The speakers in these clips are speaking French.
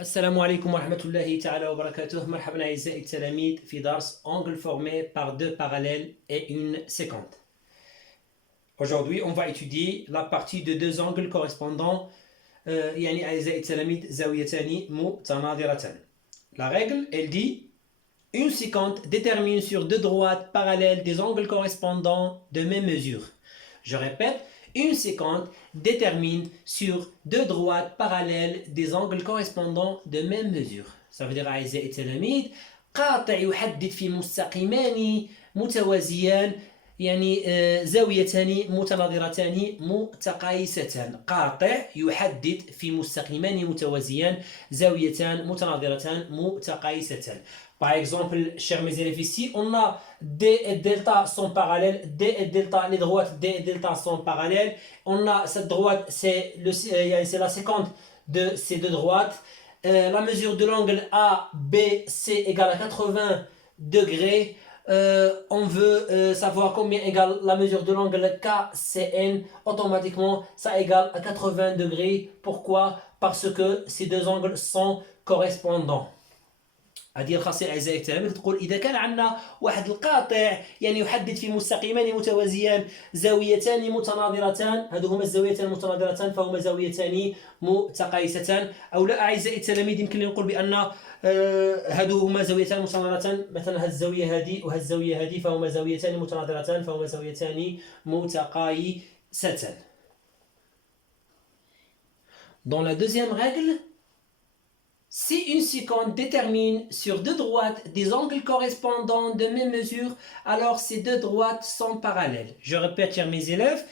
Assalamu alaikum wa rahmatullahi ta'ala wa barakatuh. Marhaban aïssaï التلاميذ في درس angle formé par deux parallèles et une séquente. Aujourd'hui, on va étudier la partie de deux angles correspondants يعني أعزائي التلاميذ زاويتان متناظرتان. La règle, elle dit une séquente détermine sur deux droites parallèles des angles correspondants de même mesure. Je répète, une séquente détermine sur deux droites parallèles des angles correspondants de même mesure. Ça veut dire أعزائي التلاميذ قاطع يحدد في مستقيمان متوازيان يعني زاويتان متناظرتان متقايستان. قاطع يحدد في مستقيمان متوازيان زاويتان متناظرتان متقايستان. Par exemple, chers mes élèves, ici, on a D et delta sont parallèles. D et delta, les droites D et delta sont parallèles. On a cette droite, c'est la séquente de ces deux droites. La mesure de l'angle ABC égale à 80 degrés. On veut savoir combien égale la mesure de l'angle KCN. Automatiquement, ça égale à 80 degrés. Pourquoi? Parce que ces deux angles sont correspondants. هذه الخاصية أعزائي التلاميذ تقول إذا كان عندنا واحد القاطع يعني يحدد في مستقيمان متوازيان زاويتان متناظرتان، هذو هما الزاويتان المتناظرتان فهما زاويتان متقايستان. أو لا أعزائي التلاميذ يمكن نقول بأن هذو هما زاويتان متناظرتان، مثلا هذه الزاوية هذه وهذه الزاوية هذه فهما زاويتان متناظرتان فهما زاويتان متقايستان. Dans la deuxième règle, si une séquence détermine sur deux droites des angles correspondants de même mesure, alors ces deux droites sont parallèles. Je répète, chers mes élèves,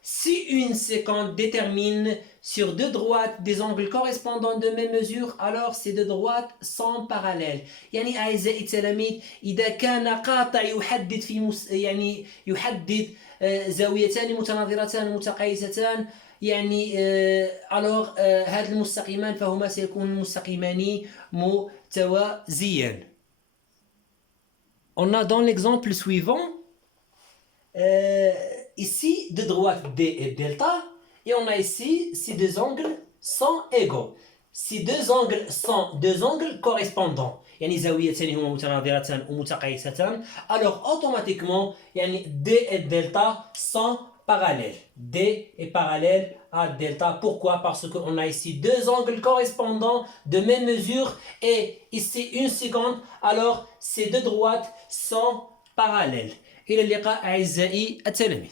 si une séquence détermine sur deux droites des angles correspondants de même mesure, alors ces deux droites sont parallèles. يعني أعزائي التلاميذ إذا كان قاطع يحدد يعني يحدد زاويتان متناظرتان متقايستان يعني alors هاد المستقيمان فهما سيكون مستقيمان متوازيان. On a dans l'exemple suivant ici deux droites D et delta et on a ici ces deux angles sont égaux. Ces deux angles sont deux angles correspondants. يعني زاويتان هما متناظرتان ومتقايستان. Alors automatiquement يعني D et delta sont parallèle. D est parallèle à delta. Pourquoi? Parce qu'on a ici deux angles correspondants de même mesure et ici une séquente. Alors ces deux droites sont parallèles. إلى اللقاء أعزائي التلاميذ.